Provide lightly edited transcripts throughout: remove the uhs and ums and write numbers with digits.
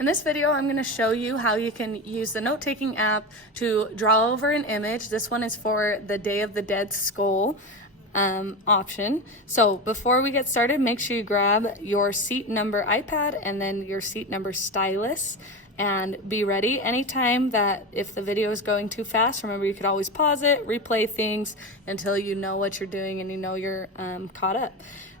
In this video, I'm going to show you how you can use the note-taking app to draw over an image. This one is for the Day of the Dead skull option. So before we get started, make sure you grab your seat number iPad and then your seat number stylus and be ready. Anytime that if the video is going too fast, remember you could always pause it, replay things until you know what you're doing and you know you're caught up.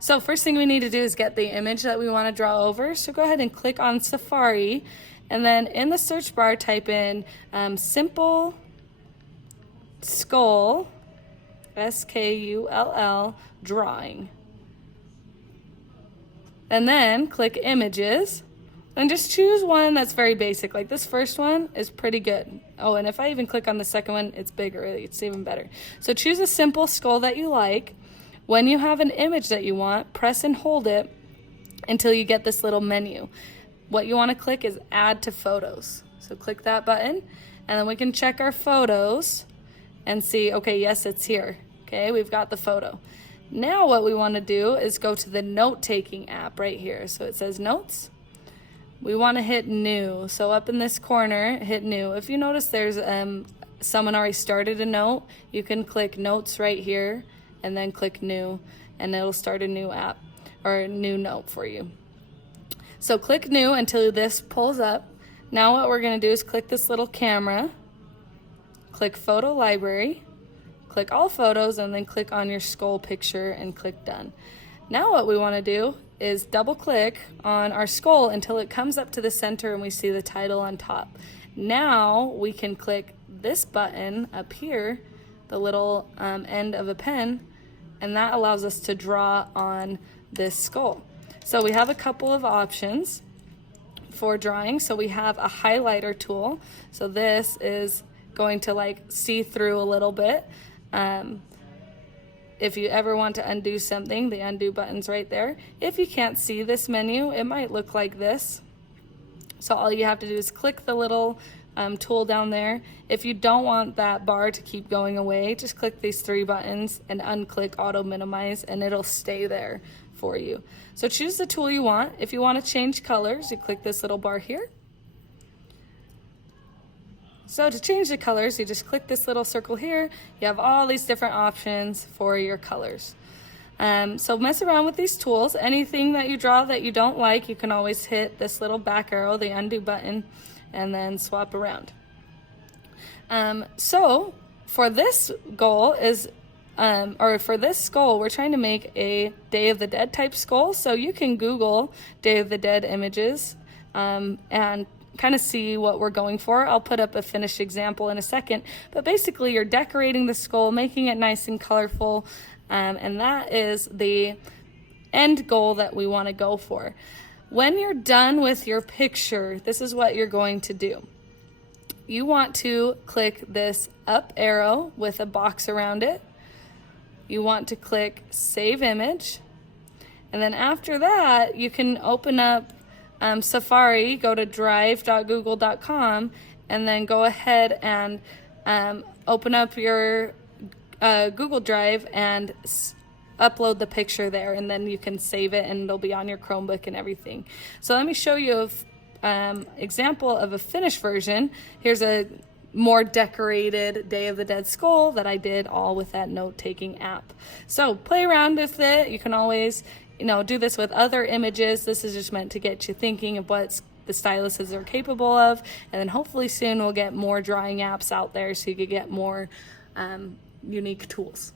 So first thing we need to do is get the image that we want to draw over. So go ahead and click on Safari, and then in the search bar type in simple skull, skull drawing, and then click images and just choose one that's very basic. Like this first one is pretty good. Oh, and if I even click on the second one, it's bigger, it's even better. So choose a simple skull that you like. When you have an image that you want, press and hold it until you get this little menu. What you want to click is add to photos. So click that button, and then we can check our photos and see, okay, yes, it's here. Okay, we've got the photo. Now what we want to do is go to the note-taking app right here. So it says notes. We want to hit new. So up in this corner, hit new. If you notice there's someone already started a note, you can click notes right here and then click new, and it'll start a new app or a new note for you. So click new until this pulls up. Now what we're going to do is click this little camera, click photo library, click all photos, and then click on your skull picture and click done. Now what we want to do is double click on our skull until it comes up to the center and we see the title on top. Now we can click this button up here, the little end of a pen, and that allows us to draw on this skull. So we have a couple of options for drawing. So we have a highlighter tool. So this is going to like see through a little bit. If you ever want to undo something, the undo button's right there. If you can't see this menu, it might look like this. So all you have to do is click the little tool down there. If you don't want that bar to keep going away, just click these three buttons and unclick auto minimize, and it'll stay there for you. So choose the tool you want. If you want to change colors, you click this little bar here. So to change the colors, you just click this little circle here. You have all these different options for your colors. So mess around with these tools. Anything that you draw that you don't like, you can always hit this little back arrow, the undo button, and then swap around. So for this goal is, for this skull, we're trying to make a Day of the Dead type skull. So you can Google Day of the Dead images and kind of see what we're going for. I'll put up a finished example in a second, but basically you're decorating the skull, making it nice and colorful, and that is the end goal that we want to go for. When you're done with your picture, this is what you're going to do. You want to click this up arrow with a box around it. You want to click Save Image. And then after that, you can open up Safari, go to drive.google.com, and then go ahead and open up your Google Drive and upload the picture there, and then you can save it and it'll be on your Chromebook and everything. So let me show you an example of a finished version. Here's a more decorated Day of the Dead skull that I did all with that note-taking app. So play around with it. You can always do this with other images. This is just meant to get you thinking of what the styluses are capable of, and then hopefully soon we'll get more drawing apps out there so you can get more unique tools.